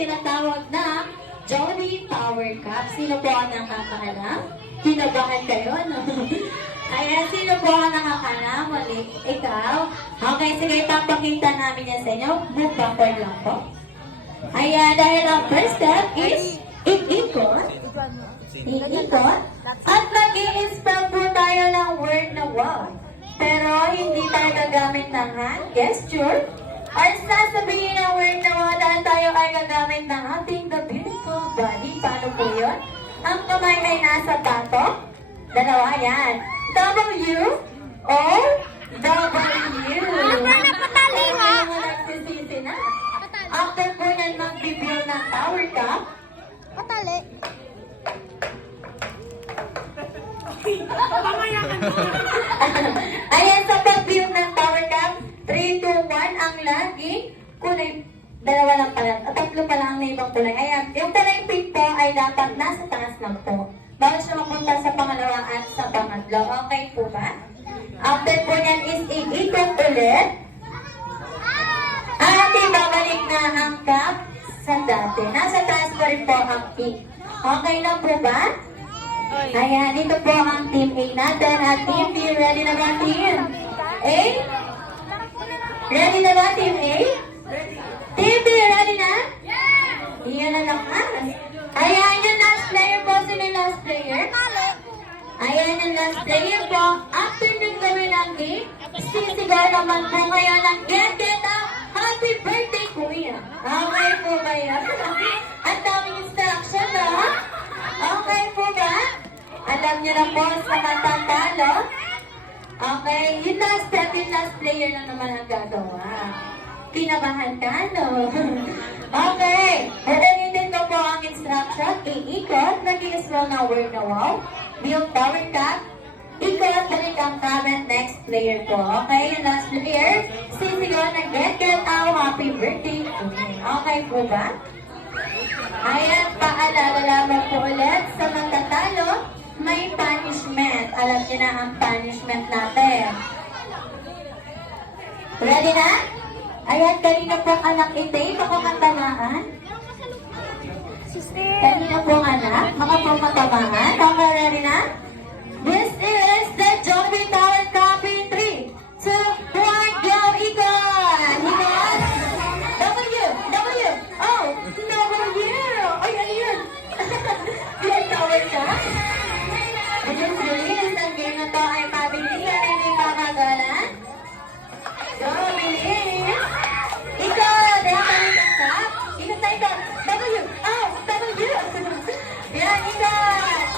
tinatawag na Jolly Power Cup. Sino po ang nakakaalam? Kinabahan kayo, no? Ayan, sino po ang nakakaalam? Mali, ikaw? Okay, sige, papakita namin yan sa inyo. Move backward lang po. Ayan, dahil ang first step is iikot. Iikot. At mag-i-spell po tayo ng word na wow. Pero hindi tayo gagamit ng hand gesture. Or sasabihin ng word na wow dahil tayo ay gagamit ng ating the beautiful body. Paano po yun? Ang kamay ay nasa pato. Dalawa, yan. W o W. Napatali ha? Ang mga nagsisisi na. After po yan, mag-build ng tower cup. Patali. Ayan, sa pag-build ng tower cup, 3, 2, 1, ang laging kulay. Dalawa lang pala, at tatlo pala ang may ibang kulay. Ayan, yung kulay pink po ay dapat nasa taas lang po. Bawal siya mapunta sa pangalawa at sa pangatlo. Okay po ba? After po yan is i-ikot ulit. At ibabalik na ang cup sa dati. Nasa taas pa rin po ang pink. Okay na po ba? Ayan, ito po ang Team A natin. At Team B, ready na ba Team A? Ready na ba Team A? Team B, ready na? Iyan na lakas. Ayan, yung last player po. Sino yung last player? Ayan yung last player po. After nung gawin ang game, sisigaw naman po ngayon ng get up. Happy birthday, Kuya. Okay po ba yan? Ang daming instruction, no? Okay po ba? Alam niyo na po sa matatalo. Okay, yung last step, yung last player na naman ang gagawa. Kinabahan ka, no? Okay, ulitin ko po ang instruction. Iikot, nag-i-spell na word na wow. Build power cup. Ikot, balik ang comment next player po. Okay, yung last player, sisigaw na get out, happy birthday. Okay po ba? Ayan, paalala lamang po ulit sa matatalo, may punishment. Alam niyo na ang punishment natin. Ready na? Ayan, kanina pong anak itay, makakantanaan. Kanina pong anak, makapamatamaan. Okay, ready na? This is the Jollibee Tower Cup in 3, 2, 1, go, ikot! Ikot! W, W, oh, W! Ay, ano yun? Yung Tower Cup? Ayun, bilis. Ang game na to ay mabilisan, hindi makagalan. Go, bilis! Ikot! Ayan, balik ang cup. Ikot na ikot. W, oh, W! Yan, ikot!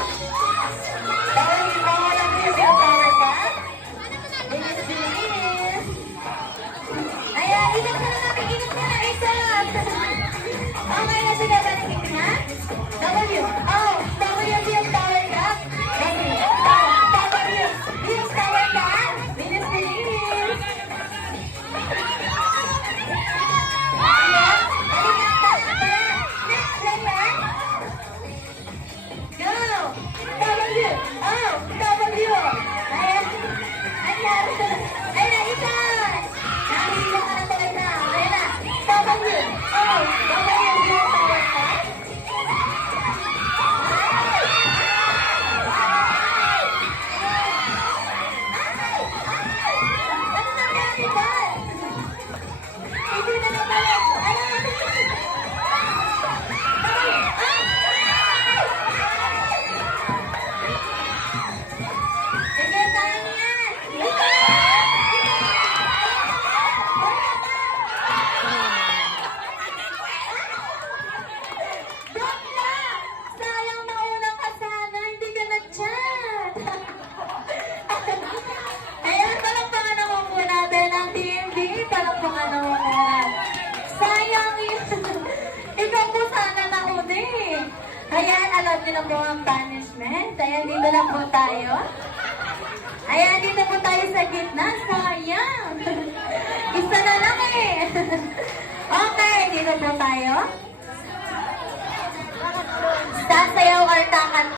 Dahil mga lang yung Tower Cup. Bilis, bilis. Ayan, ikot na namin, ikot na na, ikot! Okay na sila, balik na? W, oh, W yung Tower Cup. W, oh, W yung Tower Cup. Bilis, bilis. Ayan, balik na tayo. Next player. Go! W! Oh! W! Ayan! Ayan! Ayan! Ikot! Nakikita ka na tuloy na. Ayan na! W! Oh! W yung Tower Cup. Ano nangyari ba? Hindi na naman. Ano? Sige, kaya niyan! Bakla! Sayang naunang ka sana, hindi ka nag-chat! Ayan, palakpakan naman po natin ang TMB. Palakpakan naman po natin. Sayang yun. Ikaw po sana nauna eh. Ayan, alam niyo na po ang punishment. Ayan, dito lang po tayo. Ayan, dito po tayo sa gitna. Sayang. Isa na lang eh. Okay, dito po tayo. Sasayaw or takan